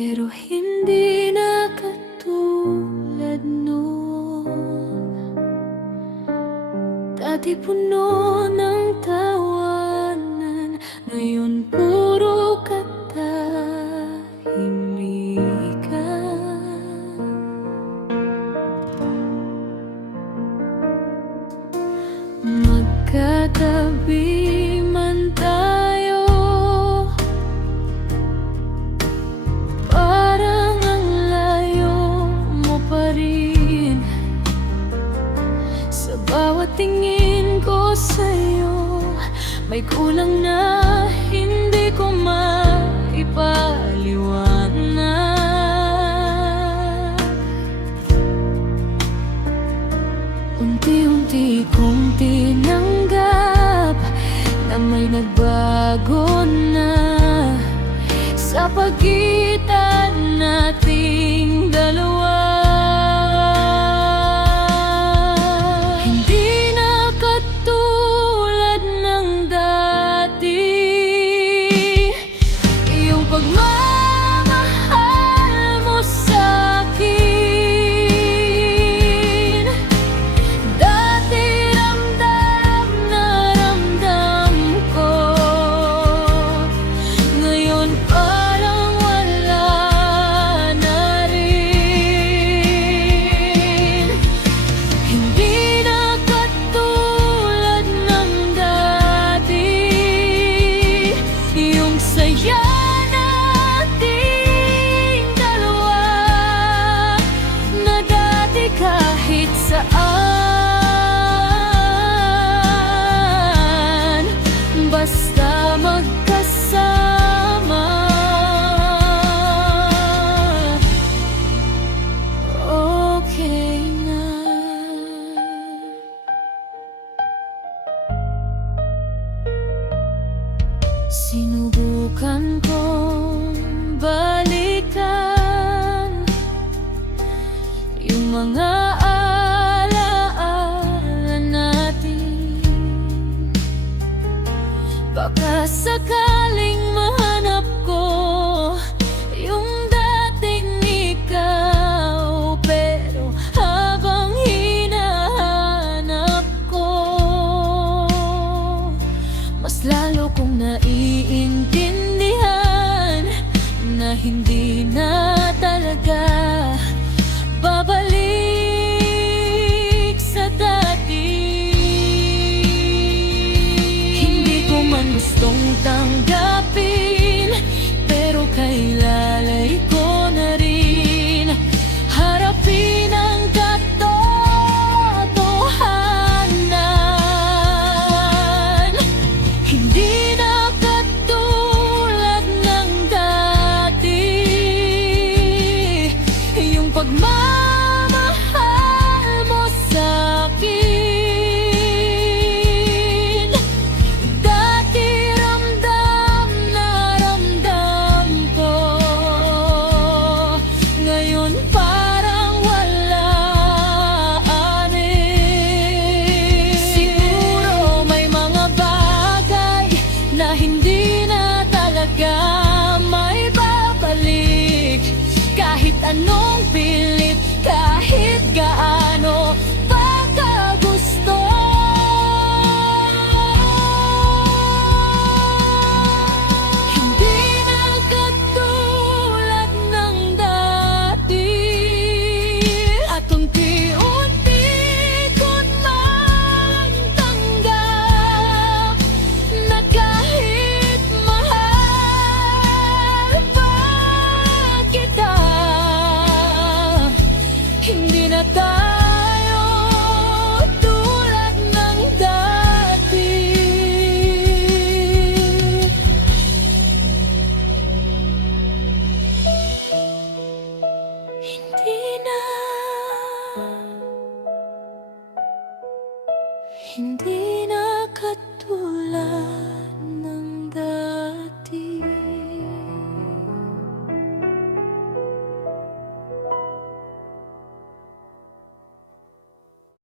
pero hindi na katulad noon. Dati puno ng tawanan, ngayon puro katahimikan. Magkatabi man tayo, parang ang layo mo pa rin. Sa bawat tingin ko sa'yo, may kulang na hindi ko maipaliwanag. Unti-unti kong tinanggap na may nagbago na sa pagitan nating dalawa. Hindi na katulad ng dati, yung pagmamahal mo sa'kin. Dati ramdam na ramdam ko, ngayon parang wala na rin. Hindi na katulad ng dati, yung saya nating dalawa, na dati kahit saan, basta magkasama, okay na. Sinubukan kong balikan yung mga alaala natin, baka sakaling mahanap ko yung dating ikaw. Pero habang hinahanap ko, mas lalo kong naiintindihan na hindi na talaga babalik sa dati. Hindi ko man gustong tanggapin, pero kailalay ko na rin harapin ang katotohanan. Hindi na katulad ng dati, yung pagmamahal mo sa'kin. Dati ramdam na ramdam ko, ngayon parang wala rin. Siguro may mga bagay na hindi na talaga may babalik, kahit anong pilit, kahit gaano pa kagusto. Hindi na katulad ng dati, at unti-unti ko nang tanggap na kahit mahal pa kita, hindi na tayo tulad ng dati. Hindi na, hindi